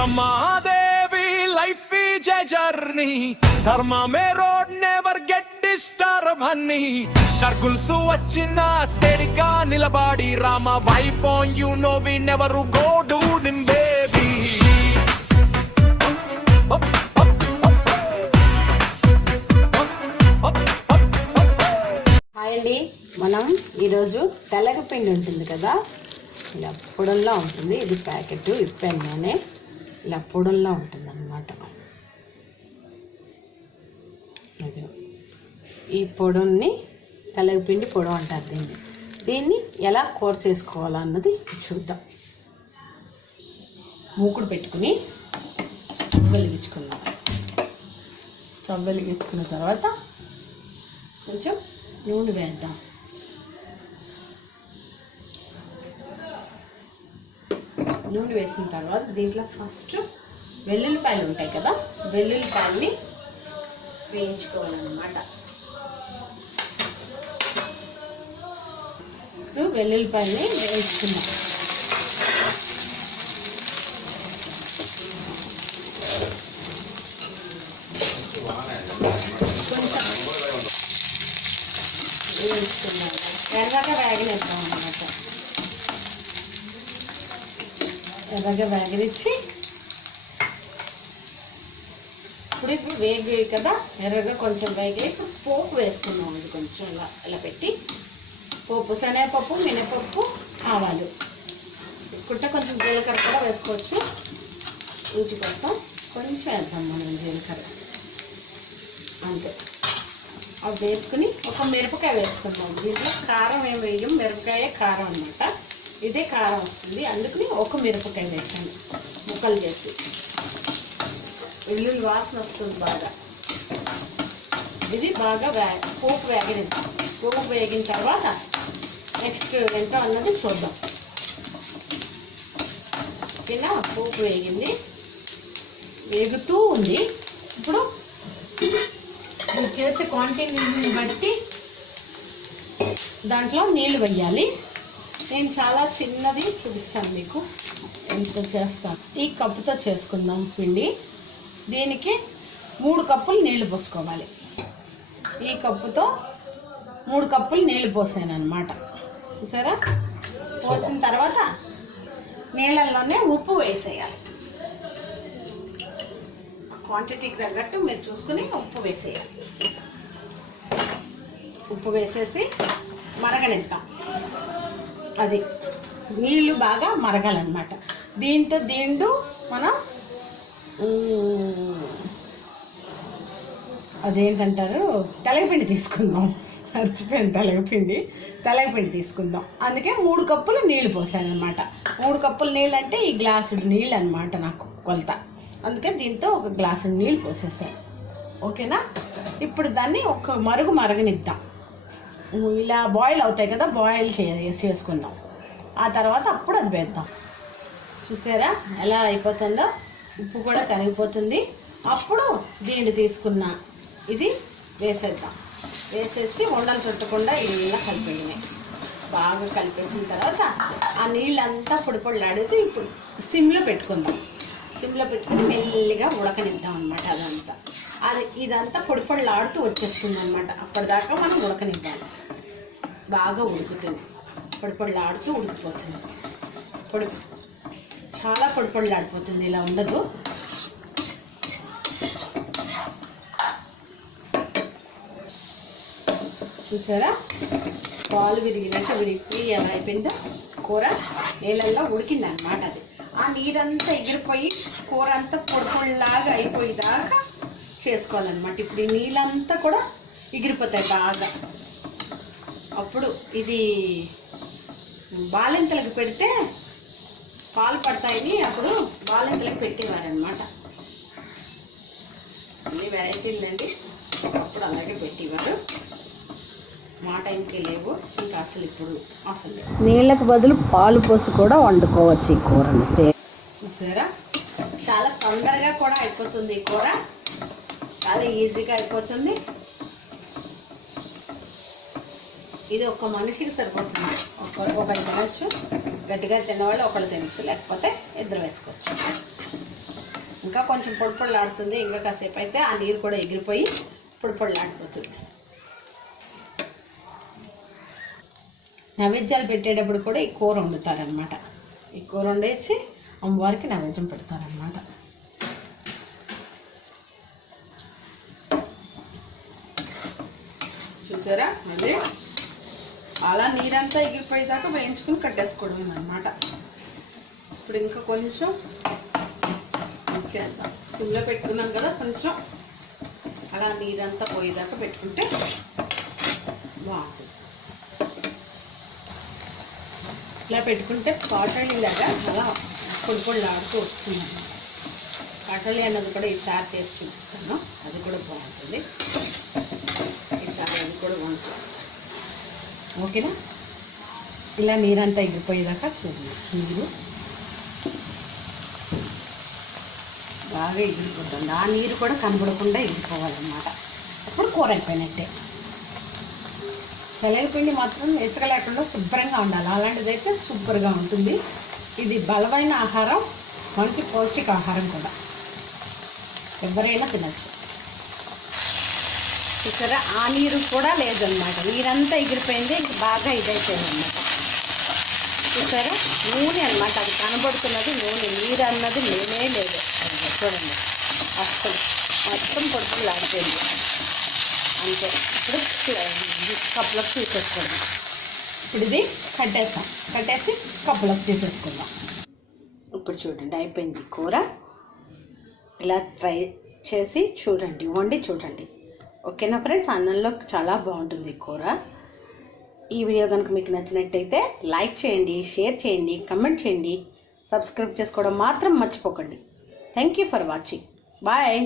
Brahmadevi, life is a journey. Dharma me road never get disturb honey. Circles vachina steady ga nilabadi. Rama wipe on you know we never go down baby. Hi అండి, మనం ఈరోజు తెల్లగపిండి ఉంటుంది కదా, ఇలా పొడంలా ఉంటుంది. ఇది packet ఇప్పాను నేనే. ఇలా పొడంలా ఉంటుంది అన్నమాట. ఈ పొడుని తెల్లగపిండి పొడం అంటారు దీన్ని. దీన్ని ఎలా కూర చేసుకోవాలన్నది చూద్దాం. మూకుడు పెట్టుకుని స్టవ్ వెలిగించుకుందాం. స్టవ్ వెలిగించుకున్న తర్వాత కొంచెం నూనె వేద్దాం. నూనె వేసిన తర్వాత దీంట్లో ఫస్ట్ వెల్లుల్లిపాయలు ఉంటాయి కదా, వెల్లుల్లిపాయల్ని వేయించుకోవాలన్నమాట. ఇప్పుడు వెల్లుల్లిపాయల్ని వేయించుకుందాం. వేయించుకున్నాం, ఎర్రగా వేగనిస్తాం అన్నమాట. ఎర్రగా వేగనిచ్చి ఇప్పుడు వేగి కదా, ఎర్రగా కొంచెం వేగి ఇప్పుడు పోపు వేసుకున్నాం. ఇది కొంచెం ఇలా పెట్టి పోపు, శనగపప్పు, మినపప్పు, ఆవాలు వేసుకుంటే కొంచెం జీలకర్ర కూడా వేసుకోవచ్చు. రుచి కోసం కొంచెం వేద్దాం మనం జీలకర్ర, అంతే. అవి వేసుకుని ఒక మిరపకాయ వేసుకుందాం. దీంట్లో కారం ఏం వేయం, మిరపకాయ కారం అన్నమాట. ఇదే కారం వస్తుంది, అందుకని ఒక మిరపకాయ వేసాను ముక్కలు చేసి. వెల్లుల్లి వాసన వస్తుంది బాగా. ఇది బాగా పోపు వేగనిద్దాం. పోపు వేగిన తర్వాత నెక్స్ట్ ఏంటో అన్నది చూద్దాం. ఓకేనా? పోపు వేగింది, వేగుతూ ఉంది. ఇప్పుడు చేసే క్వాంటిటీని బట్టి దాంట్లో నీళ్ళు వేయాలి. నేను చాలా చిన్నది చూపిస్తాను మీకు, ఎంత చేస్తాను. ఈ కప్పుతో చేసుకుందాం పిండి. దీనికి 3 కప్పులు నీళ్ళు పోసుకోవాలి. ఈ కప్పుతో 3 కప్పులు నీళ్ళు పోసాను అన్నమాట. చూసారా? పోసిన తర్వాత నీళ్ళల్లోనే ఉప్పు వేసేయాలి. క్వాంటిటీకి తగ్గట్టు మీరు చూసుకుని ఉప్పు వేసేయాలి. ఉప్పు వేసేసి మరగనిద్దాం. అది నీళ్ళు బాగా మరగాలన్నమాట. దీంతో మనం అదేంటంటారు, తెలగపిండి తీసుకుందాం. మర్చిపోయాను, తెలగపిండి తీసుకుందాం. అందుకే 3 కప్పులు నీళ్ళు పోసాను అనమాట. 3 కప్పులు నీళ్ళు అంటే ఈ గ్లాసుడు నీళ్ళు అనమాట నాకు కొలత. అందుకే దీంతో ఒక గ్లాసు నీళ్ళు పోసేసాను. ఓకేనా? ఇప్పుడు దాన్ని ఒక మరగనిద్దాం. ఇలా బాయిల్ అవుతాయి కదా, బాయిల్ చేసుకుందాం. ఆ తర్వాత అప్పుడు అది వేద్దాం. చూసారా ఎలా అయిపోతుందో? ఉప్పు కూడా కరిగిపోతుంది. అప్పుడు దీన్ని తీసుకున్న ఇది వేసేద్దాం. వేసేసి ఉండలు చుట్టకుండా ఇలా కలిపేయమే. బాగా కలిపేసిన తర్వాత ఆ నీళ్ళంతా పొడిలాడితే ఇప్పుడు సిమ్లో పెట్టుకుందాం. సిమ్లో పెట్టుకుని మెల్లిగా ఉడకనిద్దాం అనమాట. ఇదంతా పొడిలాడుతూ వచ్చేస్తుంది అనమాట. అప్పటిదాకా మనం ఉడకనిద్దాం. బాగా ఉడుకుతుంది, పొడిలాడుతూ ఉడికిపోతుంది. చాలా పొడిలాడిపోతుంది, ఇలా ఉండదు. చూసారా? పాలు విరిగి ఎలా అయిపోయిందో కూర నీళ్ళల్లో ఉడికింది అనమాట. అది ఆ నీరంతా ఎగిరిపోయి కూర అంతా పొడిలాగా అయిపోయేదాకా చేసుకోవాలన్నమాట. ఇప్పుడు ఈ నీళ్ళంతా కూడా ఎగిరిపోతాయి బాగా. అప్పుడు ఇది బాలింతలకు పెడితే పాలు పడతాయని అప్పుడు బాలింతలకు పెట్టేవారనమాట. అన్ని వెరైటీలు అండి, అప్పుడు అలాగే పెట్టేవారు. మా టైంకి లేవు ఇంకా ఇప్పుడు అసలు నీళ్ళకు బదులు పాలు పోసి కూడా వండుకోవచ్చు ఈ కూరని. చూసారా? చాలా తొందరగా కూడా అయిపోతుంది ఈ కూర, చాలా ఈజీగా అయిపోతుంది. ఇది ఒక మనిషికి సరిపోతుంది. ఒకరు తినచ్చు, గట్టిగా తినేవాళ్ళు ఒకళ్ళు తినచ్చు, లేకపోతే ఇద్దరు వేసుకోవచ్చు. ఇంకా కొంచెం పొడిపొడలాడుతుంది. ఇంకా కాసేపు అయితే ఆ నీరు కూడా ఎగిరిపోయి పొడిపొడలాడిపోతుంది. నైవేద్యాలు పెట్టేటప్పుడు కూడా ఈ కూర వండుతారనమాట. ఈ కూర వండేసి అమ్మవారికి నైవేద్యం పెడతారనమాట. చూసారా, మళ్ళీ అలా నీరంతా ఎగిరిపోయేదాకా వేయించుకుని కట్టేసుకోవడం అనమాట. ఇప్పుడు ఇంకా కొంచెం చేద్దాం. సిమ్లో పెట్టుకున్నాం కదా, కొంచెం అలా నీరంతా పోయేదాకా పెట్టుకుంటే బాగుంటుంది. ఇలా పెట్టుకుంటే కాటలీలాగా అలా పొడిపొడిలాడుతూ వస్తుంది. కాటలీ అన్నది కూడా ఈసారి చేసి చూపిస్తాను, అది కూడా బాగుంటుంది. ఈసారి అది కూడా వంట చేస్తాను. ఓకేనా? ఇలా నీరంతా ఎగిరిపోయేదాకా చూడండి. నీరు బాగా ఎగిరిపోతుంది. ఆ నీరు కూడా కనబడకుండా ఎగిరిపోవాలన్నమాట. అప్పుడు కూర అయిపోయినట్టే. తెల్లపిండి మాత్రం ఇసుక లేకుండా శుభ్రంగా ఉండాలి. అలాంటిదైతే సూపర్గా ఉంటుంది. ఇది బలమైన ఆహారం, మంచి పౌష్టిక ఆహారం కూడా. ఎవరైనా తినచ్చు. ఇక్కడ ఆ నీరు కూడా లేదన్నమాట. నీరంతా ఎగిరిపోయింది, ఇంక బాగా ఇదైపోయింది అన్నమాట. చూసారా, నూనె అన్నమాట. అది కనబడుతున్నది నూనె, నీరు అన్నది లేనే లేదు. అది చూడండి, అసలు మొత్తం పొడుపులు ఆడిపోయింది అంతే. ఇప్పుడు కప్పులకు తీసేసుకోండి. ఇప్పుడు ఇది కట్టేస్తాం. కట్టేసి కప్పులకు తీసేసుకుందాం. ఇప్పుడు చూడండి, అయిపోయింది కూర. ఇలా ట్రై చేసి చూడండి, వండి చూడండి. ఓకేనా ఫ్రెండ్స్? అన్నంలో చాలా బాగుంటుంది కూర. ఈ వీడియో కనుక మీకు నచ్చినట్టయితే లైక్ చేయండి, షేర్ చేయండి, కమెంట్ చేయండి, సబ్స్క్రైబ్ చేసుకోవడం మాత్రం మర్చిపోకండి. Thank you for watching. Bye.